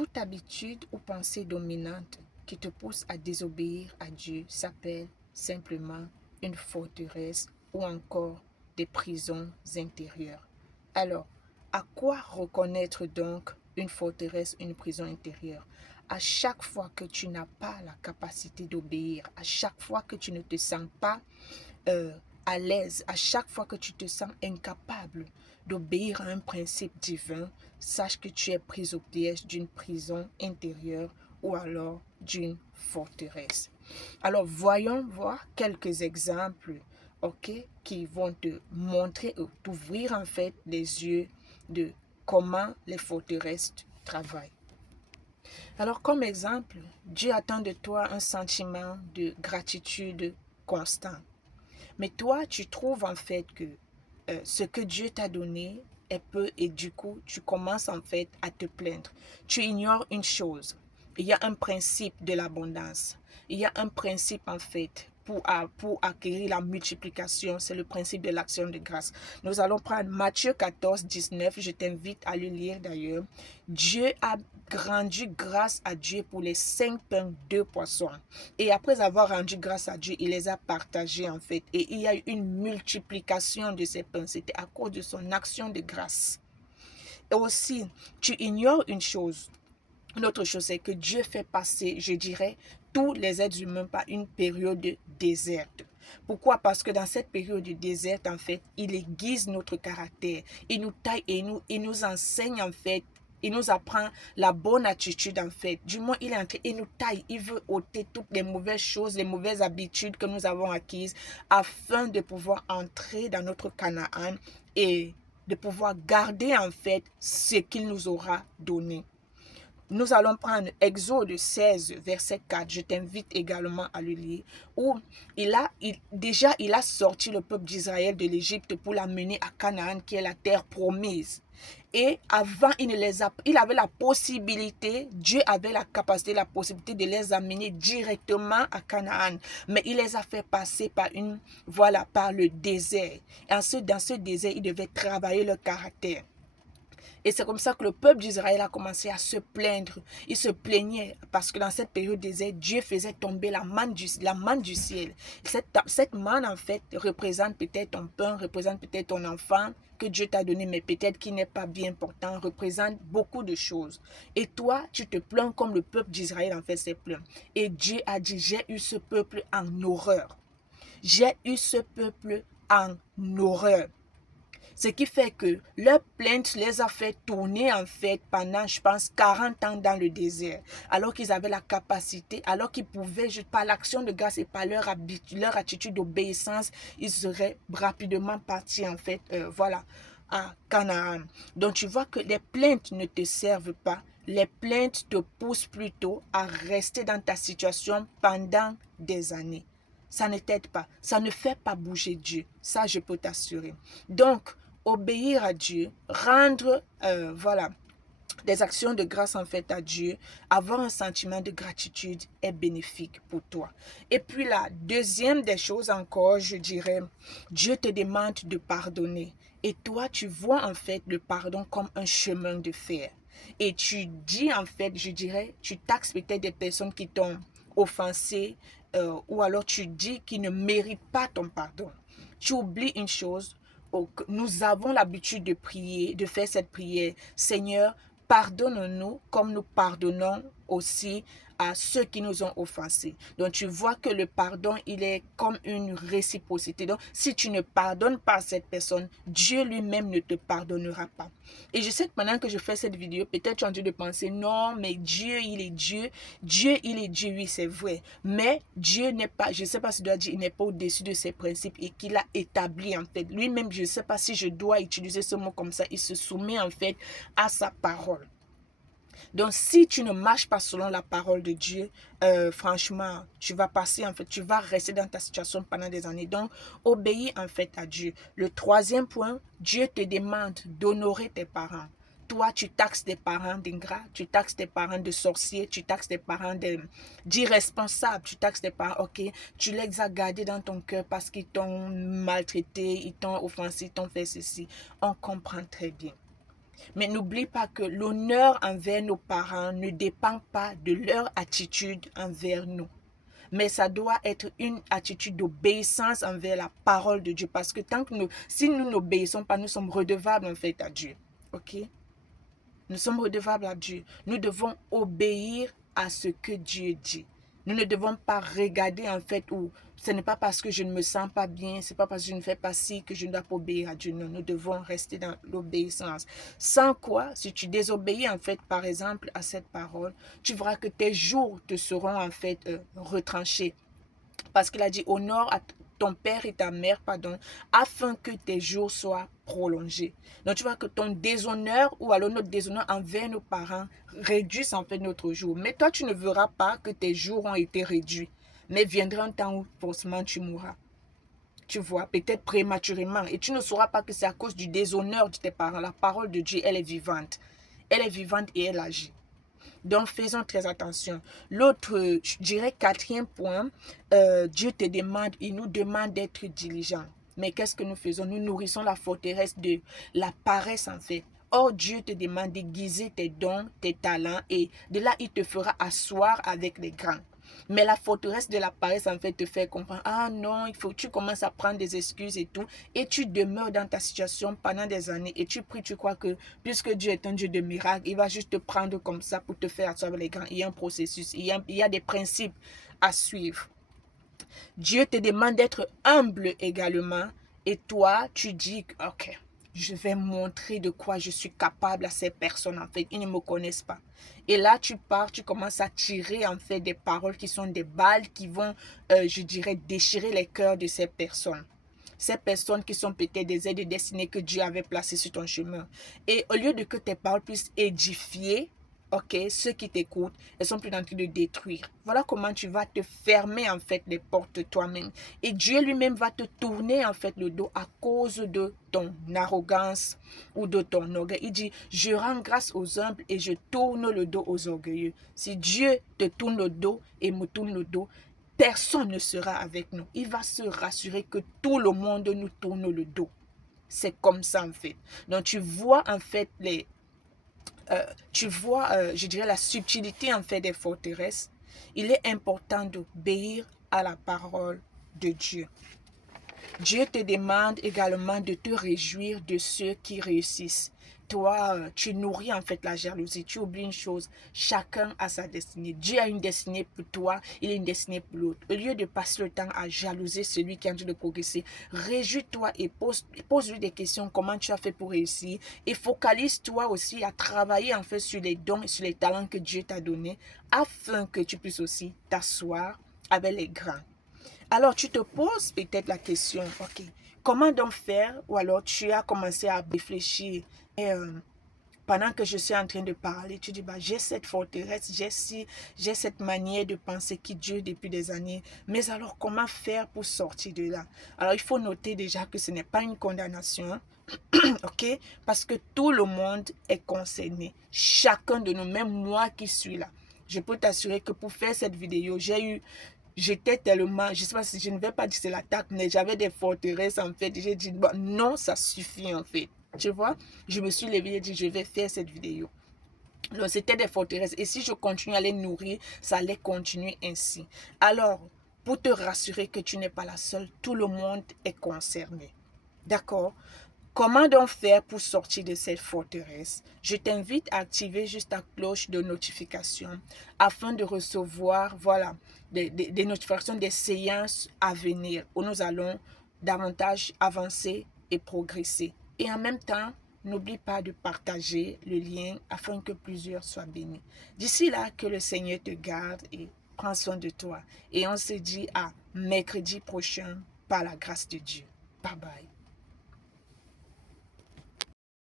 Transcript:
toute habitude ou pensée dominante qui te pousse à désobéir à Dieu s'appelle simplement une forteresse ou encore des prisons intérieures. Alors, à quoi reconnaître donc une forteresse, une prison intérieure? À chaque fois que tu n'as pas la capacité d'obéir, à chaque fois que tu ne te sens pas euh, à l'aise, à chaque fois que tu te sens incapable d'obéir à un principe divin, sache que tu es pris au piège d'une prison intérieure ou alors d'une forteresse. Alors, voyons voir quelques exemples, ok, qui vont te montrer ou t'ouvrir en fait les yeux de comment les forteresses travaillent. Alors, comme exemple, Dieu attend de toi un sentiment de gratitude constant. Mais toi, tu trouves en fait que ce que Dieu t'a donné est peu et du coup, tu commences en fait à te plaindre. Tu ignores une chose. Il y a un principe de l'abondance. Il y a un principe en fait pour acquérir la multiplication. C'est le principe de l'action de grâce. Nous allons prendre Matthieu 14, 19. Je t'invite à le lire d'ailleurs. Dieu a rendu grâce à Dieu pour les 5 pains, 2 poissons. Et après avoir rendu grâce à Dieu, il les a partagés en fait. Et il y a eu une multiplication de ces pains. C'était à cause de son action de grâce. Et aussi, tu ignores une chose. Une autre chose, c'est que Dieu fait passer, je dirais, tous les êtres humains par une période déserte. Pourquoi? Parce que dans cette période de désert, en fait, il aiguise notre caractère. Il nous taille et il nous enseigne, en fait. Il nous apprend la bonne attitude, en fait. Du moins, il nous taille. Il veut ôter toutes les mauvaises choses, les mauvaises habitudes que nous avons acquises afin de pouvoir entrer dans notre Canaan et de pouvoir garder, en fait, ce qu'il nous aura donné. Nous allons prendre Exode 16, verset 4. Je t'invite également à le lire. Où il a sorti le peuple d'Israël de l'Égypte pour l'amener à Canaan, qui est la terre promise. Et avant, il avait la possibilité, Dieu avait la capacité, la possibilité de les amener directement à Canaan. Mais il les a fait passer par le désert. Et dans ce désert, ils devaient travailler leur caractère. Et c'est comme ça que le peuple d'Israël a commencé à se plaindre. Il se plaignait parce que dans cette période désert, Dieu faisait tomber la manne du ciel. Cette manne, en fait, représente peut-être ton pain, représente peut-être ton enfant que Dieu t'a donné, mais peut-être qui n'est pas bien important, représente beaucoup de choses. Et toi, tu te plains comme le peuple d'Israël en fait s'est plaint. Et Dieu a dit, j'ai eu ce peuple en horreur. J'ai eu ce peuple en horreur. Ce qui fait que leur plainte les a fait tourner en fait pendant, je pense, 40 ans dans le désert. Alors qu'ils avaient la capacité, alors qu'ils pouvaient, par l'action de grâce et par leur attitude d'obéissance, ils seraient rapidement partis en fait, à Canaan. Donc tu vois que les plaintes ne te servent pas. Les plaintes te poussent plutôt à rester dans ta situation pendant des années. Ça ne t'aide pas. Ça ne fait pas bouger Dieu. Ça, je peux t'assurer. Donc, obéir à Dieu, rendre, des actions de grâce en fait à Dieu, avoir un sentiment de gratitude est bénéfique pour toi. Et puis la deuxième des choses encore, je dirais, Dieu te demande de pardonner. Et toi, tu vois en fait le pardon comme un chemin de fer. Et tu dis en fait, je dirais, tu taxes peut-être des personnes qui t'ont offensé, ou alors tu dis qu'ils ne méritent pas ton pardon. Tu oublies une chose, nous avons l'habitude de prier, de faire cette prière. Seigneur, pardonne-nous comme nous pardonnons aussi à ceux qui nous ont offensés. Donc tu vois que le pardon, il est comme une réciprocité. Donc si tu ne pardonnes pas cette personne, Dieu lui-même ne te pardonnera pas. Et je sais que pendant que je fais cette vidéo, peut-être tu es en train de penser, non, mais Dieu, il est Dieu. Dieu, il est Dieu, oui, c'est vrai. Mais Dieu n'est pas, je ne sais pas si je dois dire, il n'est pas au-dessus de ses principes et qu'il a établi en fait. Lui-même, je ne sais pas si je dois utiliser ce mot comme ça, il se soumet en fait à sa parole. Donc, si tu ne marches pas selon la parole de Dieu, franchement, tu vas passer, en fait, tu vas rester dans ta situation pendant des années. Donc, obéis, en fait, à Dieu. Le troisième point, Dieu te demande d'honorer tes parents. Toi, tu taxes tes parents d'ingrats, tu taxes tes parents de sorciers, tu taxes tes parents d'irresponsables, tu taxes tes parents, ok, tu les as gardés dans ton cœur parce qu'ils t'ont maltraité, ils t'ont offensé, ils t'ont fait ceci. On comprend très bien. Mais n'oublie pas que l'honneur envers nos parents ne dépend pas de leur attitude envers nous. Mais ça doit être une attitude d'obéissance envers la parole de Dieu. Parce que si nous n'obéissons pas, nous sommes redevables en fait à Dieu. Ok? Nous sommes redevables à Dieu. Nous devons obéir à ce que Dieu dit. Nous ne devons pas regarder en fait où ce n'est pas parce que je ne me sens pas bien, c'est pas parce que je ne fais pas ci que je ne dois pas obéir à Dieu. Non, nous devons rester dans l'obéissance. Sans quoi, si tu désobéis en fait, par exemple, à cette parole, tu verras que tes jours te seront en fait retranchés. Parce qu'il a dit, honore à ton père et ta mère, pardon, afin que tes jours soient prolongés. Donc tu vois que ton déshonneur ou alors notre déshonneur envers nos parents réduise en fait notre jour. Mais toi, tu ne verras pas que tes jours ont été réduits. Mais viendra un temps où forcément tu mourras. Tu vois, peut-être prématurément. Et tu ne sauras pas que c'est à cause du déshonneur de tes parents. La parole de Dieu, elle est vivante. Elle est vivante et elle agit. Donc, faisons très attention. L'autre, je dirais, quatrième point, Dieu te demande, il nous demande d'être diligents. Mais qu'est-ce que nous faisons? Nous nourrissons la forteresse de la paresse, en fait. Or, Dieu te demande d'aiguiser tes dons, tes talents, et de là, il te fera asseoir avec les grands. Mais la forteresse de la paresse, en fait, te fait comprendre, ah non, il faut que tu commences à prendre des excuses et tout, et tu demeures dans ta situation pendant des années, et tu pries, tu crois que, puisque Dieu est un Dieu de miracles, il va juste te prendre comme ça pour te faire asseoir avec les grands. Il y a un processus, il y a des principes à suivre. Dieu te demande d'être humble également, et toi, tu dis, ok, je vais montrer de quoi je suis capable à ces personnes, en fait, ils ne me connaissent pas. Et là, tu pars, tu commences à tirer, en fait, des paroles qui sont des balles qui vont, je dirais, déchirer les cœurs de ces personnes. Ces personnes qui sont peut-être des aides destinées que Dieu avait placées sur ton chemin. Et au lieu de que tes paroles puissent édifier, ok, ceux qui t'écoutent, elles sont plus en train de détruire. Voilà comment tu vas te fermer en fait les portes toi-même. Et Dieu lui-même va te tourner en fait le dos à cause de ton arrogance ou de ton orgueil. Il dit, je rends grâce aux humbles et je tourne le dos aux orgueilleux. Si Dieu te tourne le dos et me tourne le dos, personne ne sera avec nous. Il va se rassurer que tout le monde nous tourne le dos. C'est comme ça en fait. Donc tu vois en fait je dirais, la subtilité en fait des forteresses. Il est important d'obéir à la parole de Dieu. Dieu te demande également de te réjouir de ceux qui réussissent. Toi, tu nourris en fait la jalousie. Tu oublies une chose, chacun a sa destinée. Dieu a une destinée pour toi, il a une destinée pour l'autre. Au lieu de passer le temps à jalouser celui qui est en train de progresser, réjouis-toi et pose-lui des questions, comment tu as fait pour réussir. Et focalise-toi aussi à travailler en fait sur les dons et sur les talents que Dieu t'a donnés, afin que tu puisses aussi t'asseoir avec les grands. Alors, tu te poses peut-être la question, ok, comment donc faire? Ou alors, tu as commencé à réfléchir et pendant que je suis en train de parler, tu dis, bah, j'ai cette forteresse, j'ai cette manière de penser qui dure depuis des années. Mais alors, comment faire pour sortir de là? Alors, il faut noter déjà que ce n'est pas une condamnation, ok? Parce que tout le monde est concerné. Chacun de nous, même moi qui suis là. Je peux t'assurer que pour faire cette vidéo, j'étais tellement, je sais pas si je ne vais pas dire c'est l'attaque, mais j'avais des forteresses en fait. J'ai dit, bon, non, ça suffit en fait. Tu vois, je me suis levée et dit, je vais faire cette vidéo. Donc, c'était des forteresses. Et si je continue à les nourrir, ça allait continuer ainsi. Alors, pour te rassurer que tu n'es pas la seule, tout le monde est concerné. D'accord? Comment donc faire pour sortir de cette forteresse? Je t'invite à activer juste ta cloche de notification afin de recevoir, voilà, des notifications des séances à venir où nous allons davantage avancer et progresser. Et en même temps, n'oublie pas de partager le lien afin que plusieurs soient bénis. D'ici là, que le Seigneur te garde et prends soin de toi. Et on se dit à mercredi prochain par la grâce de Dieu. Bye bye.